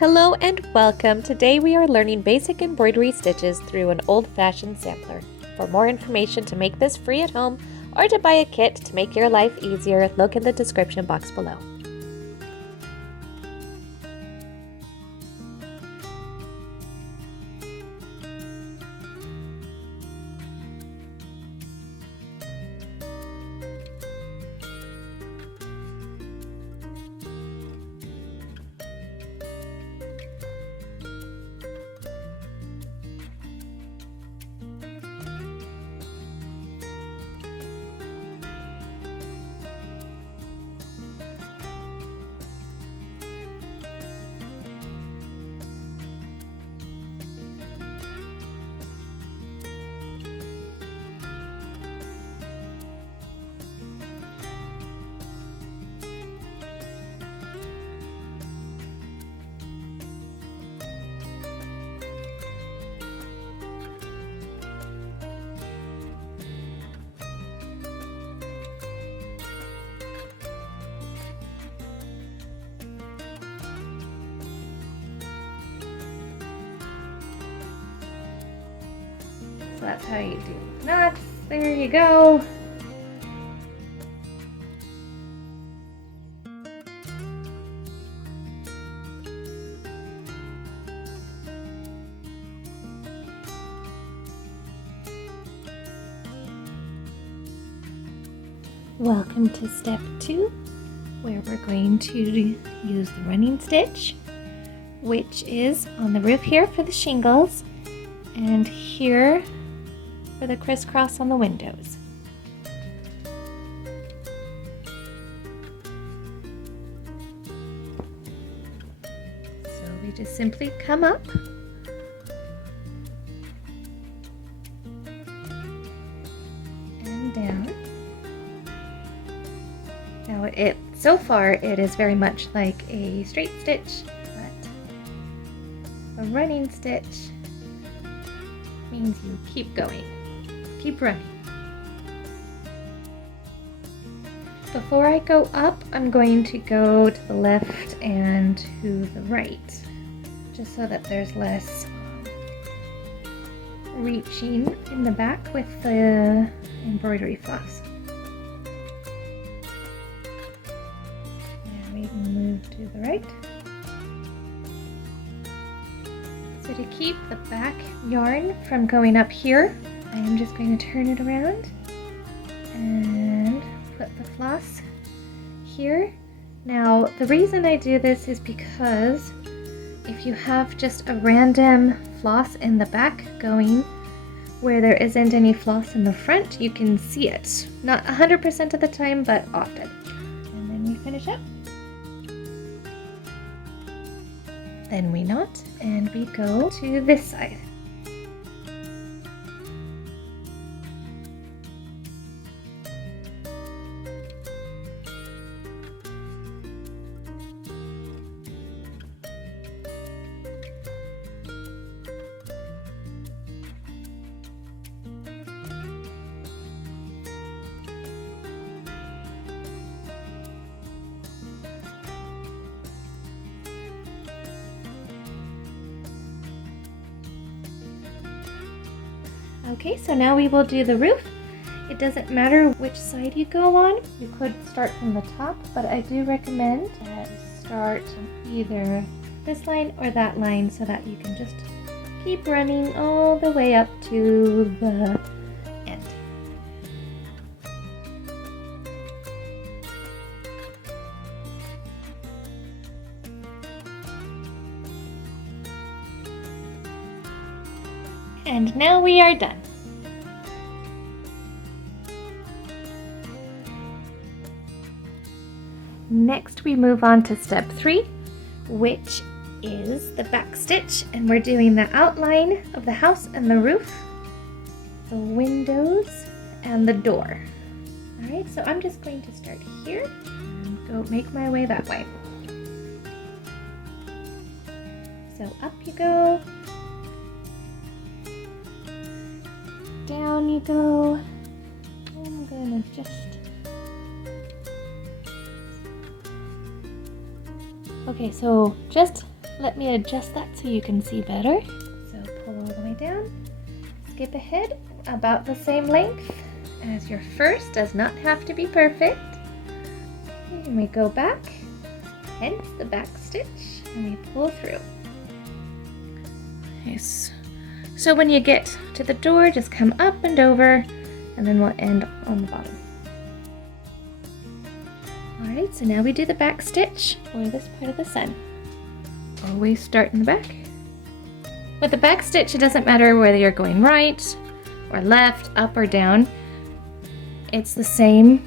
Hello and welcome. Today we are learning basic embroidery stitches through an old-fashioned sampler. For more information to make this free at home or to buy a kit to make your life easier, look in the description box below. So that's how you do knots. There you go. Welcome to step 2, where we're going to use the running stitch, which is on the roof here for the shingles and here for the crisscross on the windows. So we just simply come up and down. Now so far it is very much like a straight stitch, but a running stitch means you keep going, keep running. Before I go up, I'm going to go to the left and to the right, just so that there's less reaching in the back with the embroidery floss. And we can move to the right. So to keep the back yarn from going up here, I am just going to turn it around and put the floss here. Now, the reason I do this is because if you have just a random floss in the back going where there isn't any floss in the front, you can see it. Not 100% of the time, but often. And then we finish up. Then we knot and we go to this side. Okay, so now we will do the roof. It doesn't matter which side you go on. You could start from the top, but I do recommend that you start either this line or that line so that you can just keep running all the way up to the end. And now we are done. Next we move on to step 3, which is the back stitch, and we're doing the outline of the house and the roof, the windows, and the door. Alright, so I'm just going to start here and go make my way that way. So up you go. Down you go. I'm gonna just... Okay, so just let me adjust that so you can see better. So pull all the way down, skip ahead about the same length as your first, does not have to be perfect. And we go back, hence the back stitch, and we pull through. Nice. So when you get to the door, just come up and over, and then we'll end on the bottom. Alright, so now we do the back stitch for this part of the sun. Always start in the back. With the back stitch, it doesn't matter whether you're going right or left, up or down. It's the same.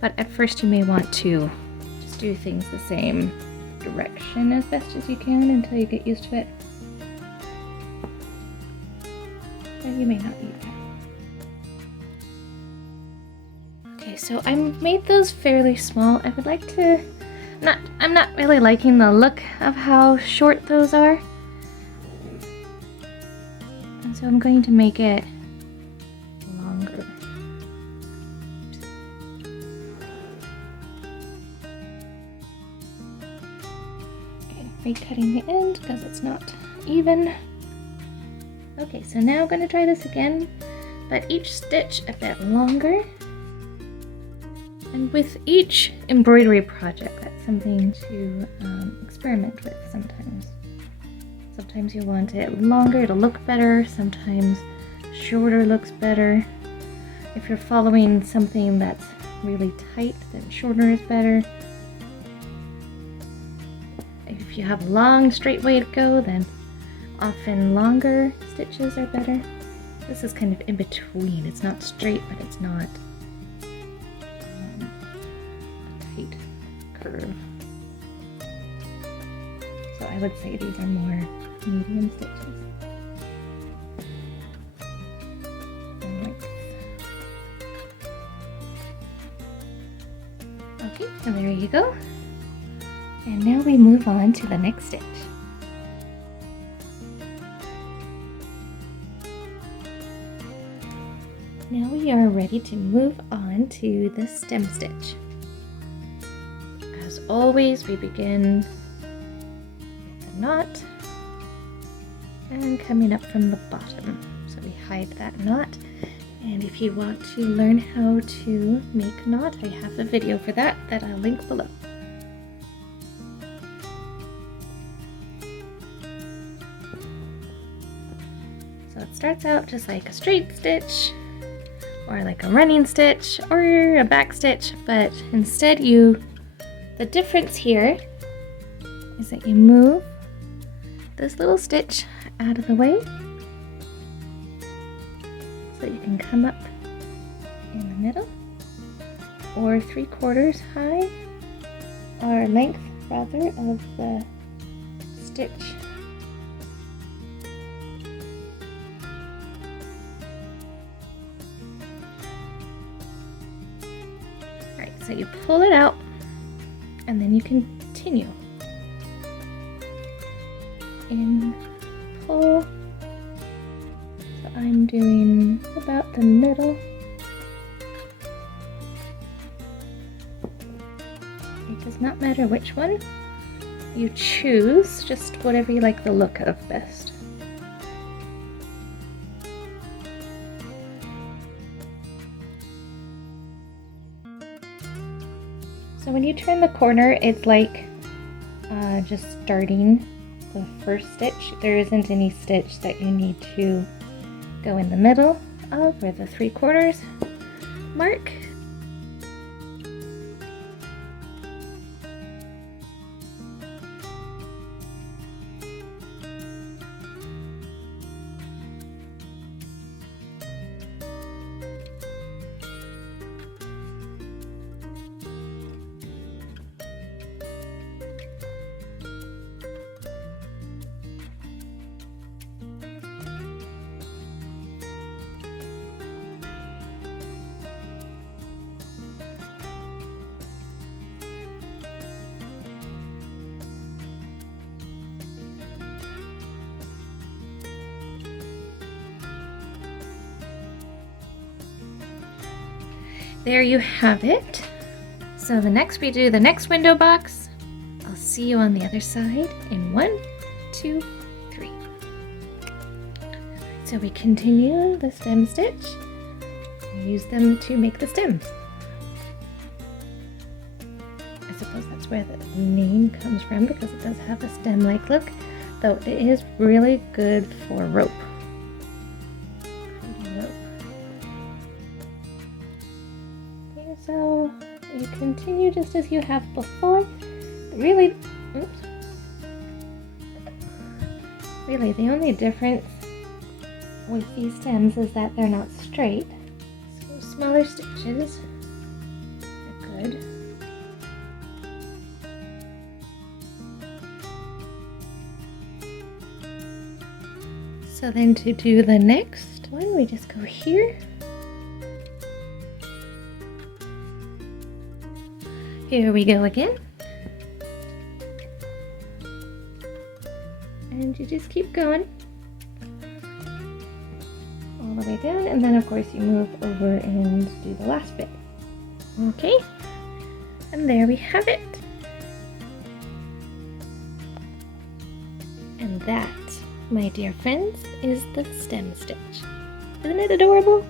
But at first you may want to just do things the same direction as best as you can until you get used to it. And you may not need that. Okay, so I made those fairly small. I would like to, I'm not really liking the look of how short those are. And so I'm going to make it longer. Recutting the end because it's not even. Okay, so now I'm going to try this again, but each stitch a bit longer. And with each embroidery project, that's something to experiment with sometimes. Sometimes you want it longer, it'll look better. Sometimes shorter looks better. If you're following something that's really tight, then shorter is better. If you have a long straight way to go, then often longer stitches are better. This is kind of in between. It's not straight, but it's not a tight curve. So I would say these are more medium stitches. Okay, so there you go. And now we move on to the next stitch. Now we are ready to move on to the stem stitch. As always, we begin with the knot and coming up from the bottom. So we hide that knot. And if you want to learn how to make a knot, I have a video for that I'll link below. So it starts out just like a straight stitch, or like a running stitch, or a back stitch, but instead the difference here is that you move this little stitch out of the way so you can come up in the middle, or 3/4 high, or length rather, of the stitch. So you pull it out, and then you continue. In, pull. So I'm doing about the middle. It does not matter which one you choose, just whatever you like the look of best. So when you turn the corner, it's like just starting the first stitch. There isn't any stitch that you need to go in the middle of, or the 3/4 mark. There you have it. So the next we do the next window box. I'll see you on the other side in 1, 2, 3. So we continue the stem stitch and use them to make the stem. I suppose that's where the name comes from, because it does have a stem-like look, though it is really good for rope. Okay, so you continue just as you have before. Really, the only difference with these stems is that they're not straight. So smaller stitches are good. So then to do the next one, we just go here. Here we go again. And you just keep going all the way down, and then of course you move over and do the last bit. Okay, and there we have it. And that, my dear friends, is the stem stitch. Isn't it adorable?